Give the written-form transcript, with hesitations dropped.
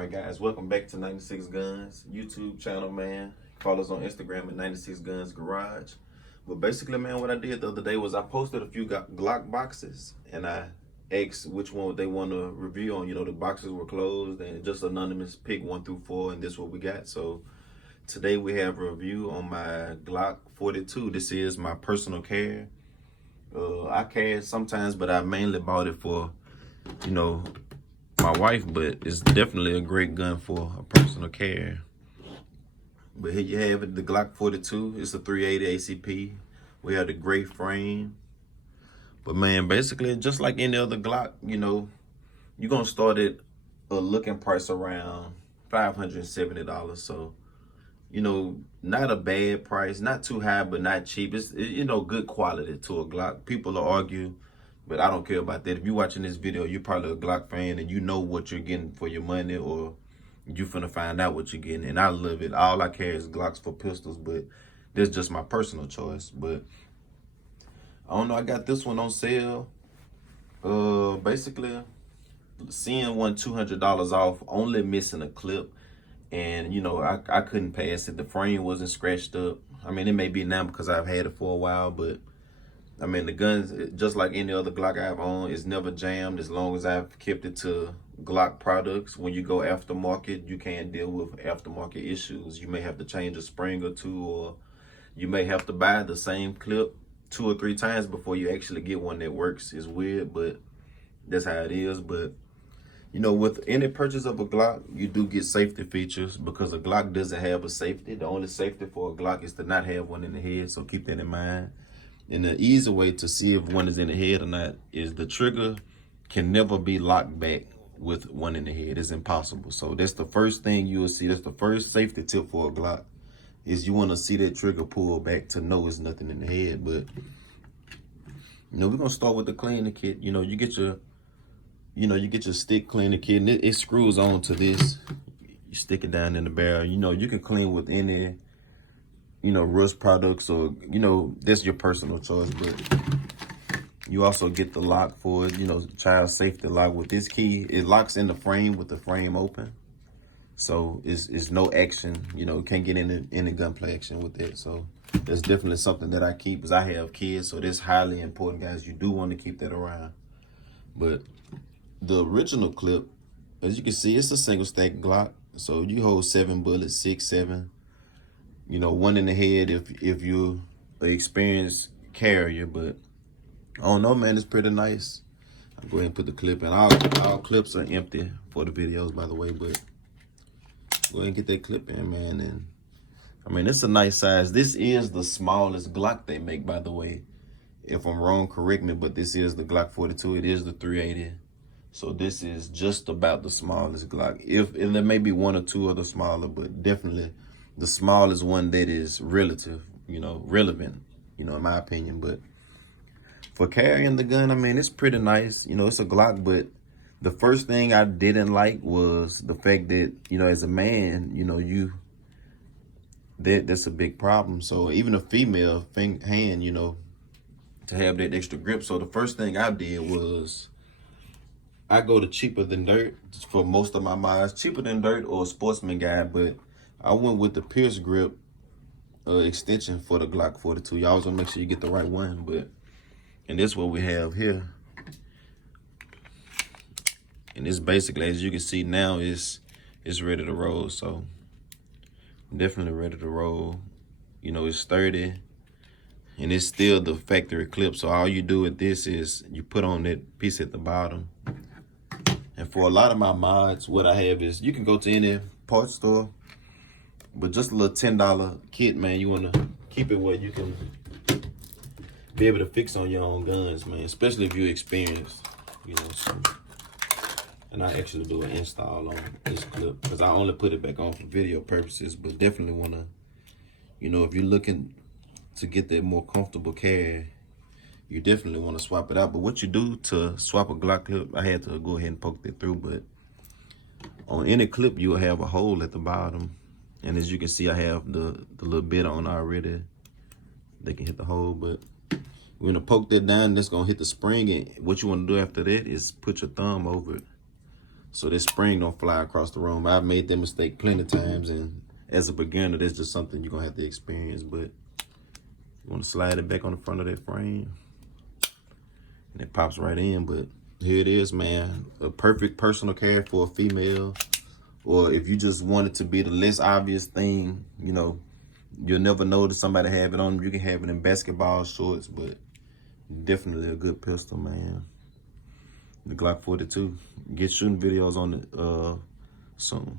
Alright guys, welcome back to 96 Guns YouTube channel, man. Follow us on Instagram at 96 Guns Garage. But basically, man, what I did the other day was I posted a few Glock boxes and I asked which one they want to review on. You know, the boxes were closed and just anonymous pick 1 through 4, and this is what we got. So today we have a review on my Glock 42. This is my personal carry. I carry sometimes, but I mainly bought it for, you know, my wife, but it's definitely a great gun for a personal carry. But here you have it, the Glock 42. It's a 380 ACP. We have the gray frame. But man, basically, just like any other Glock, you know, you're gonna start at a looking price around $570. So, you know, not a bad price, not too high, but not cheap. It's, you know, good quality to a Glock. People will argue, but I don't care about that. If you're watching this video, you're probably a Glock fan and you know what you're getting for your money, or you finna find out what you're getting. And I love it. All I carry is Glocks for pistols, but that's just my personal choice. But I don't know, I got this one on sale. Basically, seeing one $200 off, only missing a clip. And, you know, I couldn't pass it. The frame wasn't scratched up. I mean, it may be now because I've had it for a while, but I mean, the guns, just like any other Glock I've owned, is never jammed as long as I've kept it to Glock products. When you go aftermarket, you can't deal with aftermarket issues. You may have to change a spring or two, or you may have to buy the same clip 2 or 3 times before you actually get one that works. It's weird, but that's how it is. But, you know, with any purchase of a Glock, you do get safety features because a Glock doesn't have a safety. The only safety for a Glock is to not have one in the head, so keep that in mind. And the easy way to see if one is in the head or not is the trigger can never be locked back with one in the head. It's impossible. So that's the first thing you will see. That's the first safety tip for a Glock, is you want to see that trigger pull back to know it's nothing in the head. But, you know, we're going to start with the cleaner kit. You know, you get your stick cleaner kit, and it screws on to this. You stick it down in the barrel. You know, you can clean with any, you know, rust products, or, you know, that's your personal choice. But you also get the lock for it, you know, child safety lock. With this key, it locks in the frame with the frame open. So it's no action, you know, can't get any gunplay action with it. So that's definitely something that I keep, because I have kids. So that's highly important, guys. You do want to keep that around. But the original clip, as you can see, it's a single stack Glock. So you hold 7 bullets, 6, 7. You know, 1 in the head if you're an experienced carrier. But I don't know, man, it's pretty nice. I'll go ahead and put the clip in. All clips are empty for the videos, by the way, but go ahead and get that clip in, man. And I mean, it's a nice size. This is the smallest Glock they make, by the way. If I'm wrong, correct me, but this is the Glock 42. It is the 380. So this is just about the smallest Glock. And there may be 1 or 2 other smaller, but definitely the smallest one that is relative, you know, relevant, you know, in my opinion. But for carrying the gun, I mean, it's pretty nice. You know, it's a Glock, but the first thing I didn't like was the fact that, you know, as a man, you know, that's a big problem. So even a female hand, you know, to have that extra grip. So the first thing I did was I go to cheaper than dirt for most of my mods, cheaper than dirt or Sportsman Guide, but I went with the Pierce grip extension for the Glock 42. Y'all always want to make sure you get the right one. But, and this is what we have here. And this basically, as you can see now, it's ready to roll. So definitely ready to roll. You know, it's sturdy and it's still the factory clip. So all you do with this is you put on that piece at the bottom. And for a lot of my mods, what I have is, you can go to any parts store, but just a little $10 kit, man. You want to keep it where you can be able to fix on your own guns, man, especially if you're experienced, you know. So, and I actually do an install on this clip because I only put it back on for video purposes, but definitely want to, you know, if you're looking to get that more comfortable carry, you definitely want to swap it out. But what you do to swap a Glock clip, I had to go ahead and poke that through, but on any clip, you'll have a hole at the bottom. And as you can see, I have the little bit on already. They can hit the hole, but we're gonna poke that down. That's gonna hit the spring. And what you wanna do after that is put your thumb over it. so this spring don't fly across the room. I've made that mistake plenty of times, and as a beginner, that's just something you're gonna have to experience. But you wanna slide it back on the front of that frame, and it pops right in. But here it is, man. A perfect personal care for a female, or if you just want it to be the less obvious thing, you know, you'll never know that somebody have it on them. You can have it in basketball shorts, but definitely a good pistol, man. The Glock 42. Get shooting videos on it soon.